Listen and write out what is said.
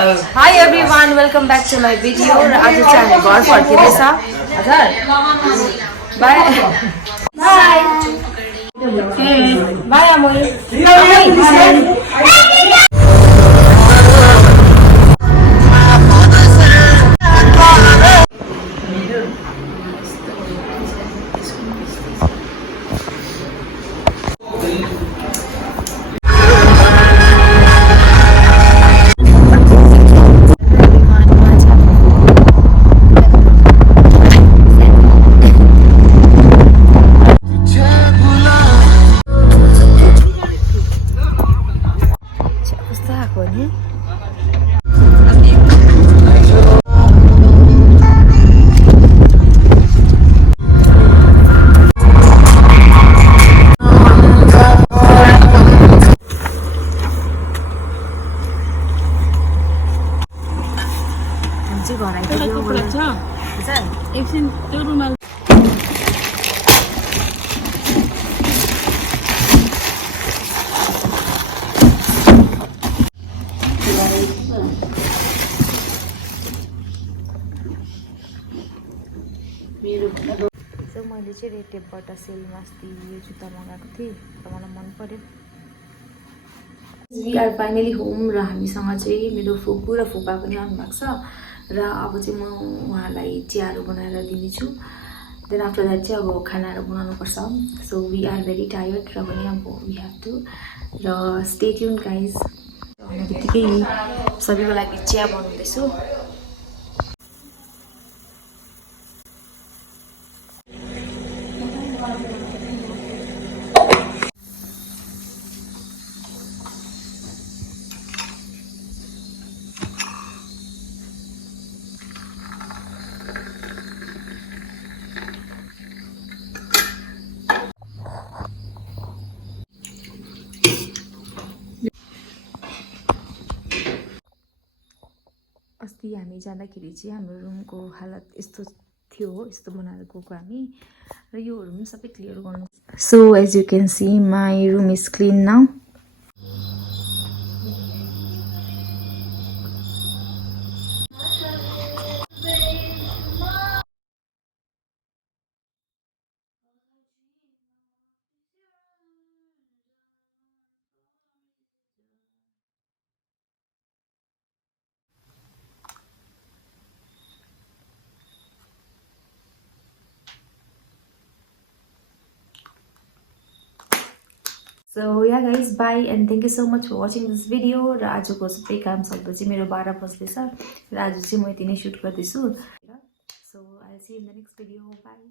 Hi everyone, welcome back to my video. आज चाहिँ हामी घर फर्किँदैछ. हजुर. Bye. Bye. Bye अमोई. कस्तो आएको नि? एकछिन त्यो रुमाल सो मैले चाहिँ रेड टेपबाट सेलमा अस्ति यो जुत्ता मगाएको थिएँ र मलाई मन पर्यो. वी आर फाइनली होम र हामीसँग चाहिँ मेरो फुपू र फुपा पनि आउनुभएको छ र अब चाहिँ म उहाँलाई चियाहरू बनाएर दिनेछु. देन आफ्टर द्याट चाहिँ अब खानाहरू बनाउनुपर्छ. So we are very tired र पनि अब वी हेभ टु र स्टे ट्युन गाइज. आउने बित्तिकै सबैको लागि चिया बनाउँदैछु. अस्ति हामी जाँदाखेरि चाहिँ हाम्रो रुमको हालत यस्तो थियो, यस्तो बनाएर गएको हामी र योहरू पनि सबै क्लियर गर्नु. So as you can see my room is clean now. So yeah guys, bye and thank you so much for watching this video. र आजको सबै काम सक्दो चाहिँ मेरो 12 बज्दैछ र आज चाहिँ म यति नै सुट गर्दैछु. So I'll see you in the next video. Bye.